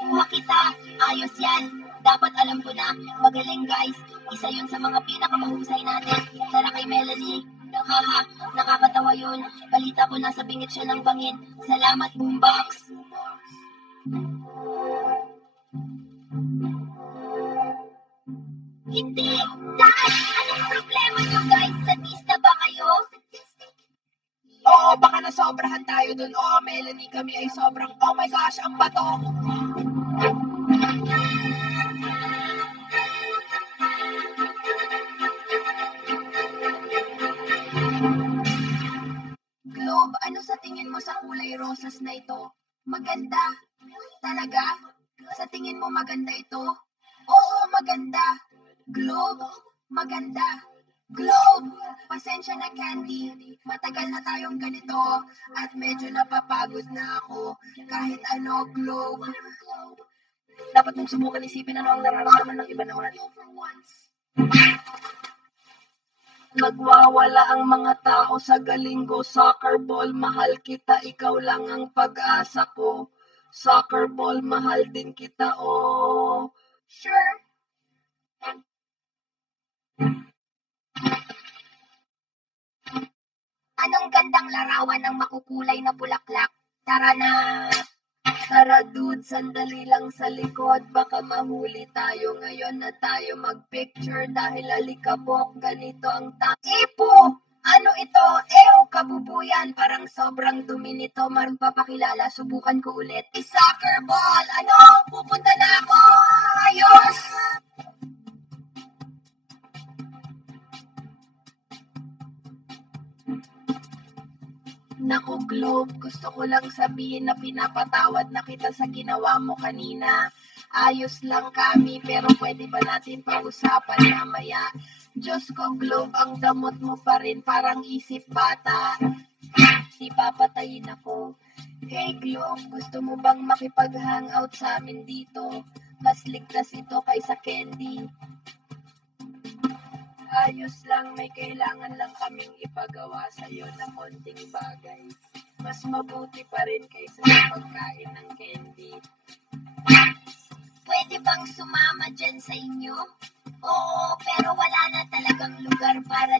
Kuha kita, ayos yan. Dapat alam ko na, magaling guys. Isa yun sa mga pinakamahusay natin. Tara kay Melanie. Haha, nakakatawa yun. Balita ko nasa bingit siya ng bangin. Salamat, Boombox. Hindi! Dad! Anong problema niyo guys? Sadista ba kayo? Oo, baka nasobrahan tayo dun. Oo, Melanie, kami ay sobrang, oh my gosh, ang bato. Globe, ano sa tingin mo sa kulay rosas na ito? Maganda. Talaga? Sa tingin mo maganda ito? Oo, maganda. Globe, maganda. Globe, pasensya na Candy. Matagal na tayong ganito at medyo napapagod na ako. Kahit ano, Globe. Dapat mong subukan isipin ano ang nararamdaman ng iba naman. Nagwawala ang mga tao sa galing ko. Soccer ball, mahal kita, ikaw lang ang pag-asa ko. Soccer ball, mahal din kita, oh. Sure. Anong gandang larawan ng makukulay na bulaklak? Tara na! Tara dude, sandali lang sa likod. Baka mahuli tayo ngayon na tayo mag-picture dahil alikabok, ganito ang Ipo! Ano ito? Ew, kabubuyan. Parang sobrang dumi nito. Magpapakilala. Subukan ko ulit. Soccer ball! Ano? Pupunta na ako! Ayos! Naku, Globe, gusto ko lang sabihin na pinapatawad na kita sa ginawa mo kanina. Ayos lang kami, pero pwede ba natin pag-usapan mamaya? Diyos ko, Globe, ang damot mo pa rin, parang isip bata. Di papatayin ako. Hey, Globe, gusto mo bang makipag-hangout sa amin dito? Mas ligtas ito kaysa candy. Ayos lang, may kailangan lang kaming ipagawa sa'yo na konting bagay. Mas mabuti pa rin kaysa sa pagkain ng candy. Pwede bang sumama dyan sa inyo? Oo, pero wala na talagang lugar para